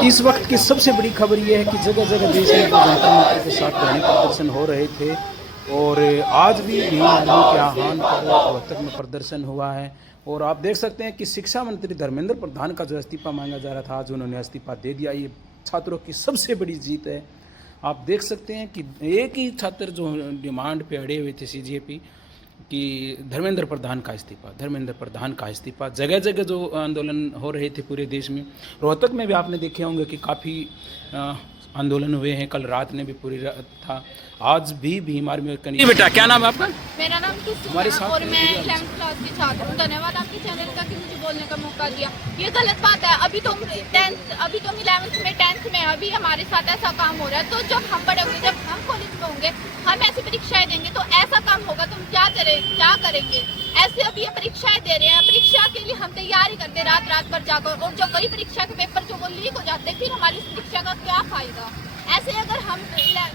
इस वक्त की सबसे बड़ी खबर यह है कि जगह जगह देश में जंतर मंतर के साथ धरने प्रदर्शन हो रहे थे और आज भी भीम आर्मी के आह्वान पर रोहतक में प्रदर्शन हुआ है। और आप देख सकते हैं कि शिक्षा मंत्री धर्मेंद्र प्रधान का जो इस्तीफा मांगा जा रहा था, आज उन्होंने इस्तीफा दे दिया। ये छात्रों की सबसे बड़ी जीत है। आप देख सकते हैं कि एक ही छात्र जो डिमांड पे अड़े हुए थे सीजेपी कि धर्मेंद्र प्रधान का इस्तीफा, धर्मेंद्र प्रधान का इस्तीफा। जगह जगह जो आंदोलन हो रहे थे पूरे देश में, रोहतक में भी आपने देखे होंगे कि काफ़ी आंदोलन हुए हैं। कल रात ने भी पूरी रात था। आज भी भीम आर्मी का। बेटा क्या नाम है आपका? मेरा नाम कुसुम है और मैं 11th क्लास की छात्र हूँ। धन्यवाद आपके चैनल का कि मुझे बोलने का मौका दिया। ये गलत बात है। अभी तो 11th में 10th में अभी हमारे साथ ऐसा काम हो रहा है। तो जब हम बड़े होंगे, जब हम कॉलेज में होंगे, हम ऐसी परीक्षाएं देंगे तो ऐसा काम होगा तो हम क्या करेंगे? ऐसे अभी ये परीक्षाएं दे रहे हैं, परीक्षा के लिए हम तैयारी करते रात भर जाकर, और जो वही परीक्षा के पेपर जो वो लीक हो जाते हैं, फिर हमारी परीक्षा का क्या फायदा? ऐसे अगर हम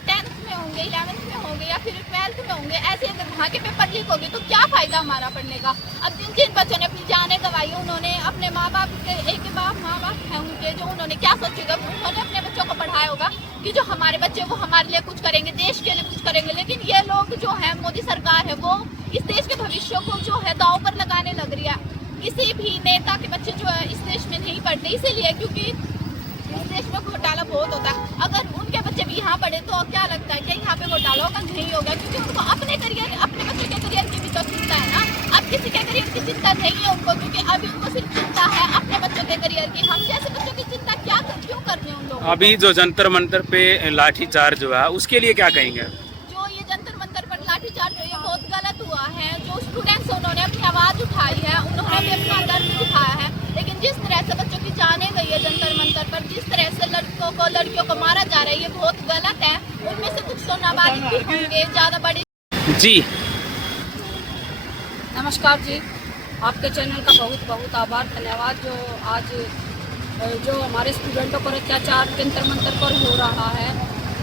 10th में होंगे, 11th में होंगे या फिर 12th में होंगे, ऐसे अगर वहाँ के पेपर लीक होंगे तो क्या फायदा हमारा पढ़ने का? अब जिन बच्चों ने अपनी जानें गंवाई, उन्होंने अपने माँ बाप हैं उनके, जो उन्होंने क्या सोचेगा, उन्होंने अपने बच्चों को पढ़ाया होगा कि जो हमारे बच्चे वो हमारे लिए कुछ करेंगे, देश के लिए कुछ करेंगे। लेकिन ये लोग जो है, मोदी सरकार है, वो इस देश के भविष्य को जो है दांव पर लगाने लग रही है। किसी भी नेता के बच्चे जो है इस देश में नहीं पढ़ते, इसीलिए क्योंकि इस देश में घोटाला बहुत होता है। अगर उनके बच्चे भी यहाँ पढ़े तो क्या लगता है कि यहाँ पे घोटाला होगा? नहीं होगा, क्योंकि उनको अपने बच्चों के करियर की भी तो चिंता है ना। अब किसी के करियर की चिंता नहीं है उनको, क्योंकि अभी उनको सिर्फ चिंता है अपने बच्चों के करियर की। हम जैसे बच्चों की चिंता क्यों कर रहे हैं उन लोगों? अभी जो जंतर मंतर पे लाठीचार्ज हुआ है, उसके लिए क्या कहेंगे? जो ये जंतर मंतर पर लाठीचार्ज हुआ, ये बहुत गलत हुआ है। जो स्टूडेंट्स उन्होंने अपनी आवाज उठाई है, उन्होंने भी अपना दर्द दिखाया है। लेकिन जिस तरह से बच्चों की जाने गई है जंतर मंतर पर, जिस तरह से लड़कियों को मारा जा रहा है, ये बहुत गलत है। उनमें से कुछ तो नाबालिग भी होंगे, ज्यादा बड़े। जी नमस्कार जी, आपके चैनल का बहुत बहुत आभार, धन्यवाद। जो आज जो हमारे स्टूडेंटों पर अत्याचार जंतर मंतर पर हो रहा है,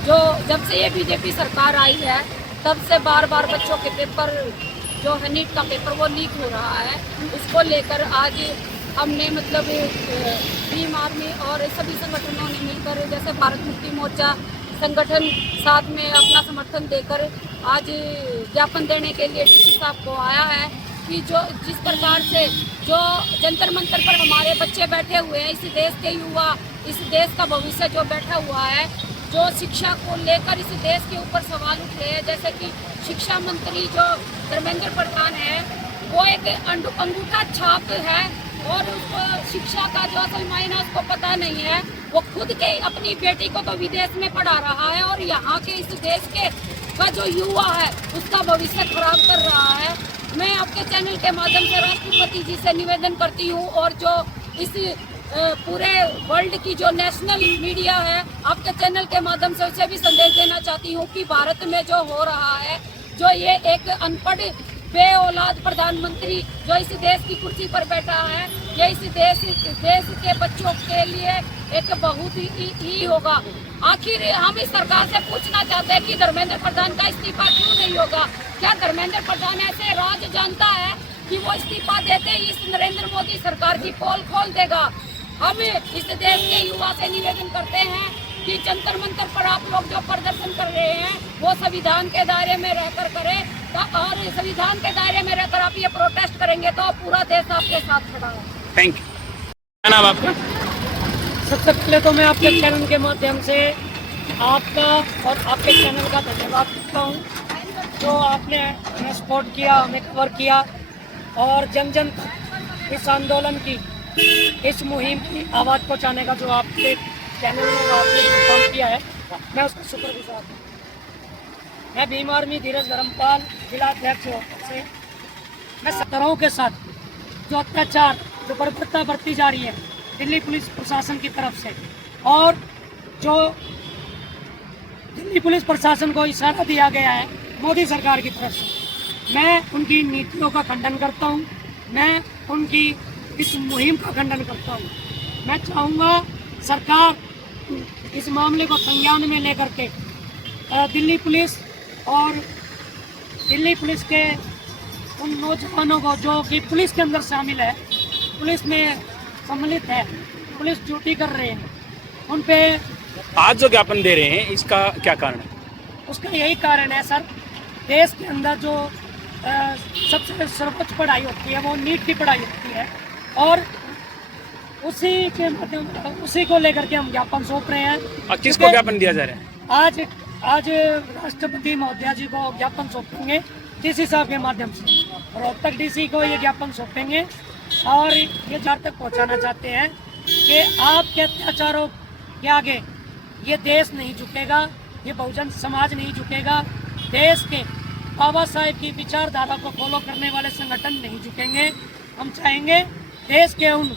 जो जब से ये बीजेपी सरकार आई है तब से बार बार बच्चों के पेपर जो है, नीट का पेपर वो लीक हो रहा है। उसको लेकर आज हमने मतलब भीम आर्मी और सभी संगठनों ने मिलकर, जैसे भारत मुक्ति मोर्चा संगठन, साथ में अपना समर्थन देकर आज ज्ञापन देने के लिए डीसी साहब को आया है कि जो जिस प्रकार से जो जंतर मंतर पर हमारे बच्चे बैठे हुए हैं, इस देश के युवा, इस देश का भविष्य जो बैठा हुआ है, जो शिक्षा को लेकर इस देश के ऊपर सवाल उठ रहे हैं, जैसे कि शिक्षा मंत्री जो धर्मेंद्र प्रधान है, वो एक अंगूठा छाप है और उसको शिक्षा का जो असल मायना उसको पता नहीं है। वो खुद के अपनी बेटी को तो विदेश में पढ़ा रहा है और यहाँ के इस देश के का जो युवा है उसका भविष्य खराब कर रहा है। मैं आपके चैनल के माध्यम से राष्ट्रपति जी से निवेदन करती हूँ, और जो इस पूरे वर्ल्ड की जो नेशनल मीडिया है, आपके चैनल के माध्यम से उसे भी संदेश देना चाहती हूँ कि भारत में जो हो रहा है, जो ये एक अनपढ़ बे औलाद प्रधानमंत्री जो इस देश की कुर्सी पर बैठा है, ये इस देश के बच्चों के लिए एक बहुत ही होगा। आखिर हम इस सरकार से पूछना चाहते हैं कि धर्मेंद्र प्रधान का इस्तीफा क्यों नहीं होगा? क्या धर्मेंद्र प्रधान ऐसे राज जानता है कि वो इस्तीफा देते ही इस नरेंद्र मोदी सरकार की पोल खोल देगा? हम इस देश के युवा से निवेदन करते हैं कि जंतर मंतर पर आप लोग जो प्रदर्शन कर रहे हैं वो संविधान के दायरे में रहकर करें, और संविधान के दायरे में रहकर आप ये प्रोटेस्ट करेंगे तो पूरा देश आपके साथ खड़ा है। Thank you. क्या नाम आपका? सबसे पहले तो मैं आपके चैनल के माध्यम से आपका और आपके चैनल का धन्यवाद करता हूँ, जो आपने हमें सपोर्ट किया, हमें कवर किया और जन जन इस आंदोलन की, इस मुहिम की आवाज़ पहुँचाने का जो आपके चैनल में आपने काम किया है, मैं उसका शुक्रगुजार हूँ। मैं भीम आर्मी धीरज धर्मपाल, जिला अध्यक्ष से मैं सतरों के साथ जो अत्याचार, जो बर्बरता बरती जा रही है दिल्ली पुलिस प्रशासन की तरफ से, और जो दिल्ली पुलिस प्रशासन को इशारा दिया गया है मोदी सरकार की तरफ से, मैं उनकी नीतियों का खंडन करता हूं। मैं उनकी इस मुहिम का खंडन करता हूं। मैं चाहूँगा सरकार इस मामले को संज्ञान में लेकर के दिल्ली पुलिस और दिल्ली पुलिस के उन नौजवानों को जो कि पुलिस के अंदर शामिल है, पुलिस में सम्मिलित है, पुलिस ड्यूटी कर रहे हैं, उन पे आज जो ज्ञापन दे रहे हैं इसका क्या कारण है? उसका यही कारण है सर, देश के अंदर जो सबसे सर्वोच्च पढ़ाई होती है वो नीट की पढ़ाई होती है, और उसी को लेकर के हम ज्ञापन सौंप रहे हैं। और किसको ज्ञापन दिया जा रहा है? आज राष्ट्रपति महोदया जी को ज्ञापन सौंपेंगे डीसी साहब के माध्यम से, रोहतक डीसी को ये ज्ञापन सौंपेंगे और ये जहाँ तक पहुँचाना चाहते हैं कि आपके अत्याचारों के आगे ये देश नहीं झुकेगा, ये बहुजन समाज नहीं झुकेगा, देश के बाबा साहेब की विचारधारा को फॉलो करने वाले संगठन नहीं झुकेंगे। हम चाहेंगे देश के उन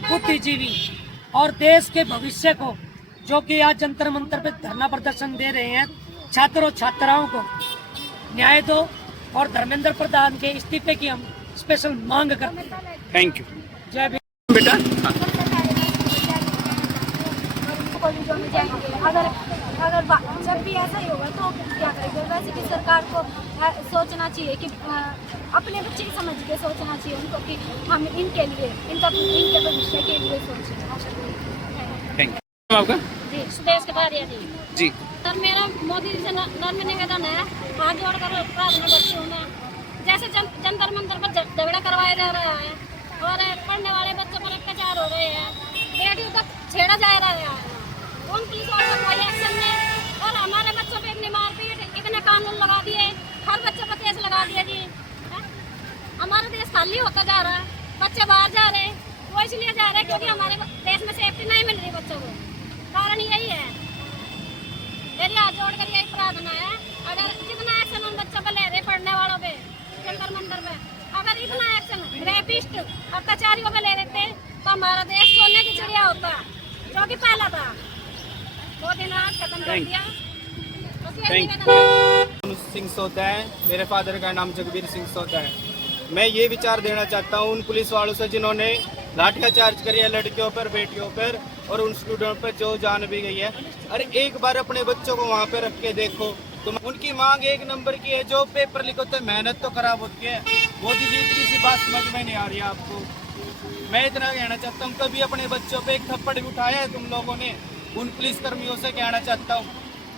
बुद्धिजीवी और देश के भविष्य को, जो कि आज जंतर मंतर पे धरना प्रदर्शन दे रहे हैं, छात्रों छात्राओं को न्याय दो और धर्मेंद्र प्रधान के इस्तीफे की हम स्पेशल मांग करते हैं। Thank you. जय भीम। बेटा कॉलेजों में जाएंगे, अगर जब भी ऐसा ही होगा तो क्या करेंगे। वैसे भी सरकार को सोचना चाहिए कि अपने बच्चे समझ के सोचना चाहिए उनको कि हम इनके लिए इनके भविष्य के लिए सोचें। Thank you. आपका? जी, सुदेश के बाद जी सर, मेरा मोदी जी से नम्र निवेदन है, हाथ जोड़कर प्रार्थना करती हूँ मैं। जैसे जंतर मंतर पर झगड़ा करवाया जा रहा है और पढ़ने वाले बच्चों पर अत्याचार हो रहे हैं, बेटियों तक छेड़ा जा रहा है, उन पुलिस वालों का कोई एक्शन नहीं, और हमारे बच्चों पे इतनी मारपीट, इतने कानून लगा दिए, हर बच्चे पर केस लगा दिया जी। हमारा देश खाली होता जा रहा है, बच्चे बाहर जा रहे हैं, वो इसलिए जा रहे हैं क्योंकि हमारे देश में सेफ्टी नहीं मिल रही बच्चों को। कारण यही है। मेरी हाथ जोड़कर यही प्रार्थना है, अगर जितना एक्शन उन बच्चों पर ले रहे पढ़ने वालों पे जंतर मंतर में, अगर इतना एक्शन रेपिस्ट अत्याचारियों पे ले लेते तो हमारा देश सोने की चिड़िया होता, जो कि पहला था। वो दिन आज खत्म कर दिया। बस यही निवेदन है। सिंह सोता है, मेरे फादर का नाम जगबीर सिंह सोता है। मैं ये विचार देना चाहता हूँ उन पुलिस वालों से जिन्होंने लाठीचार्ज करी है लड़कियों पर, बेटियों पर और उन स्टूडेंट पर जो जान भी गई है। अरे एक बार अपने बच्चों को वहाँ पे रख के देखो। तुम उनकी मांग एक नंबर की है, जो पेपर लिखो तो मेहनत तो खराब होती है। मोदी जी इतनी सी बात समझ में नहीं आ रही है आपको। मैं इतना कहना चाहता हूँ, कभी अपने बच्चों पे एक थप्पड़ भी उठाया है तुम लोगों ने? उन पुलिस कर्मियों से कहना चाहता हूँ,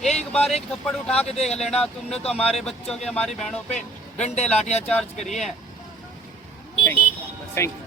एक बार एक थप्पड़ उठा के देख लेना। तुमने तो हमारे बच्चों के, हमारी बहनों पे डंडे लाठियां चार्ज करी है। Thank you.